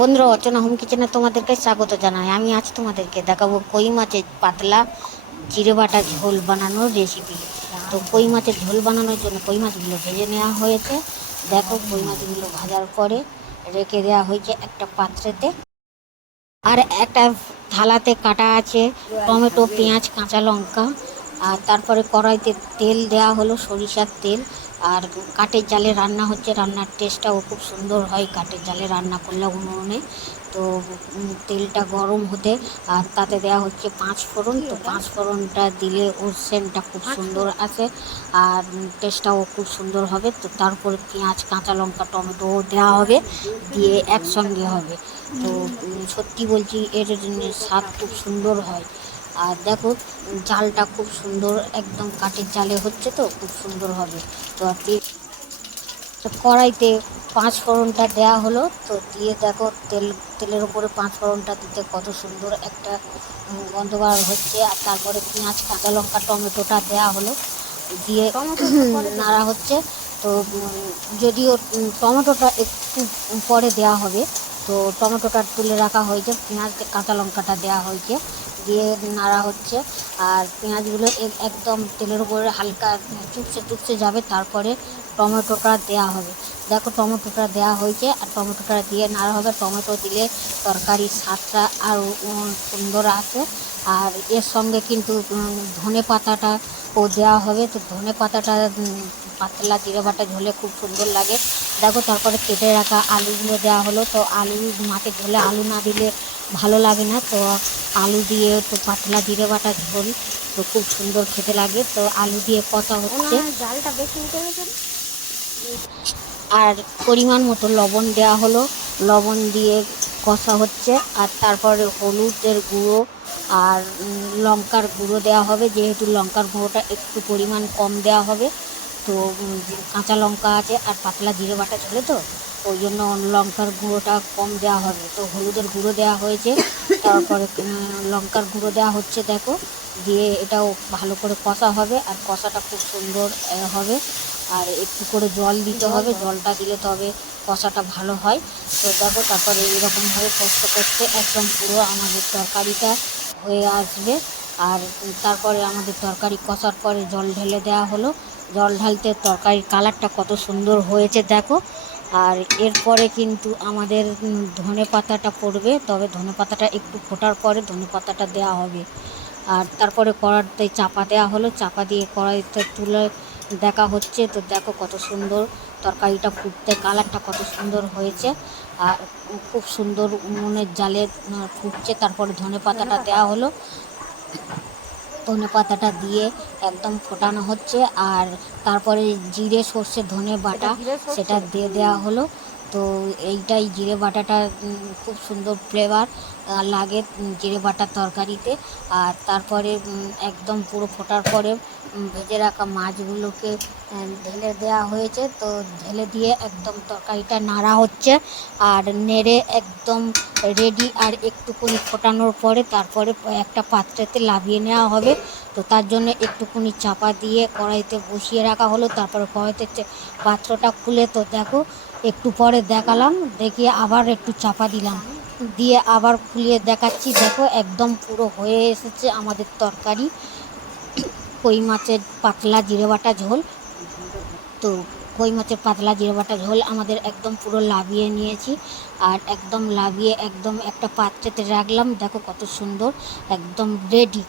বন্ধুরা, অর্চনা হোম কিচেনে তোমাদেরকে স্বাগত জানাই। আমি আজ তোমাদেরকে দেখাবো কই মাছের পাতলা জিরে বাটা ঝোল বানানোর রেসিপি। তো কই মাছের ঝোল বানানোর জন্য কই মাছগুলো ভেজে নেওয়া হয়েছে। দেখো, কই মাছগুলো ভাজার পরে রেখে দেওয়া হয়েছে একটা পাত্রেতে। আর একটা থালাতে কাটা আছে টমেটো, পেঁয়াজ, কাঁচা লঙ্কা। আর তারপরে কড়াইতে তেল দেওয়া হলো, সরিষার তেল। আর কাঠের জালে রান্না হচ্ছে, রান্নার টেস্টটাও খুব সুন্দর হয় কাঠের জালে রান্না করলে, উনুনে। তো তেলটা গরম হতে আর তাতে দেওয়া হচ্ছে পাঁচ ফোড়ন। তো পাঁচ ফোড়নটা দিলে ওর সেন্টটা খুব সুন্দর আসে আর টেস্টটাও খুব সুন্দর হবে। তো তারপরে পেঁয়াজ, কাঁচা লঙ্কা, টমেটোও দেওয়া হবে, দিয়ে একসঙ্গে হবে। তো সত্যি বলছি, এর স্বাদ খুব সুন্দর হয়। আর দেখো, জালটা খুব সুন্দর, একদম কাঠের জালে হচ্ছে, তো খুব সুন্দর হবে। তো কড়াইতে পাঁচ ফোড়নটা দেওয়া হলো, তো দিয়ে দেখো তেলের উপরে পাঁচ ফোড়নটা দিতে কত সুন্দর একটা গন্ধ বার হচ্ছে। আর তারপরে পেঁয়াজ, কাঁচা লঙ্কা, টমেটোটা দেওয়া হলো, দিয়ে নাড়া হচ্ছে। তো যদিও টমেটোটা একটু পরে দেওয়া হবে, তো টমেটোটা তুলে রাখা হয়েছে, পেঁয়াজ কাঁচা লঙ্কাটা দেওয়া হয়েছে, দিয়ে নাড়া হচ্ছে। আর পেঁয়াজগুলো একদম তেলের উপরে হালকা চুপসে চুপসে যাবে, তারপরে টমেটোটা দেওয়া হবে। দেখো, টমেটোটা দেওয়া হয়েছে আর টমেটোটা দিয়ে নাড়া হবে। টমেটো দিলে তরকারির স্বাদটা আরও সুন্দর আসে। আর এর সঙ্গে কিন্তু ধনে পাতাটা ও দেওয়া হবে। তো ধনে পাতাটা পাতলা জিরে বাটা ঝোলে খুব সুন্দর লাগে। দেখো, তারপরে কেটে রাখা আলুগুলো দেওয়া হলো। তো আলু, মাছের ঝোলে আলু না দিলে ভালো লাগে না, তো আলু দিয়ে তো পাতলা জিরে বাটা ঝোল তো খুব সুন্দর খেতে লাগে। তো আলু দিয়ে কষা হচ্ছে, জালটা বেশি উঠে গেছে। আর পরিমাণ মতো লবণ দেওয়া হলো, লবণ দিয়ে কষা হচ্ছে। আর তারপরে হলুদের গুঁড়ো আর লঙ্কার গুঁড়ো দেওয়া হবে, যেহেতু লঙ্কার গুঁড়োটা একটু পরিমাণ কম দেওয়া হবে। তো কাঁচা লঙ্কা আছে আর পাতলা জিরে বাটা ছিল, তো ওই জন্য লঙ্কার গুঁড়োটা কম দেওয়া হবে। তো হলুদের গুঁড়ো দেওয়া হয়েছে, তারপরে লঙ্কার গুঁড়ো দেওয়া হচ্ছে। দেখো, দিয়ে এটাও ভালো করে কষা হবে, আর কষাটা খুব সুন্দর হবে। আর একটু করে জল দিতে হবে, জলটা দিলে তবে কষাটা ভালো হয়। তো দেখো, তারপরে এরকমভাবে কষতে কষতে একদম পুরো আমাদের তরকারিটা হয়ে আসবে। আর তারপরে আমাদের তরকারি কষার পরে জল ঢেলে দেওয়া হলো। জল ঢালতে তরকারির কালারটা কত সুন্দর হয়েছে দেখো। আর এরপরে কিন্তু আমাদের ধনে পাতাটা পড়বে, তবে ধনে পাতাটা একটু ফোটার পরে ধনে পাতাটা দেওয়া হবে। আর তারপরে কড়াইতে চাপা দেওয়া হলো, চাপা দিয়ে কড়াইতে তুলে দেখা হচ্ছে। তো দেখো কত সুন্দর তরকারিটা ফুটতে, কালারটা কত সুন্দর হয়েছে। আর খুব সুন্দর উনুনের জালে ফুটছে। তারপরে ধনে পাতাটা দেওয়া হলো, ধনে পাতাটা দিয়ে একদম ফোটানো হচ্ছে। আর তারপরে জিরে, সর্ষে, ধনে বাটা সেটা দিয়ে দেওয়া হলো। তো এইটাই জিরে বাটাটা খুব সুন্দর ফ্লেভার লাগে জিরে বাটার তরকারিতে। আর তারপরে একদম পুরো ফোটার পরে ভেজে রাখা মাছগুলোকে ঢেলে দেওয়া হয়েছে। তো ঢেলে দিয়ে একদম তরকারিটা নাড়া হচ্ছে আর নেড়ে একদম রেডি। আর একটুখানি ফোটানোর পরে তারপরে একটা পাত্রেতে নামিয়ে নেওয়া হবে। তো তার জন্য একটুখানি চাপা দিয়ে কড়াইতে বসিয়ে রাখা হলো। তারপরে কড়াইতে পাত্রটা খুলে, তো দেখো একটু পরে দেখালাম, দেখিয়ে আবার একটু চাপা দিলাম, দিয়ে আবার খুলিয়ে দেখাচ্ছি। দেখো, একদম পুরো হয়ে এসেছে আমাদের তরকারি কই মাছের পাতলা জিরে বাটা ঝোল। তো কই মাছের পাতলা জিরে বাটা ঝোল আমাদের একদম পুরো লাবিয়ে নিয়েছি। আর একদম লাবিয়ে একদম একটা পাত্রেতে রাখলাম। দেখো কত সুন্দর, একদম রেডি।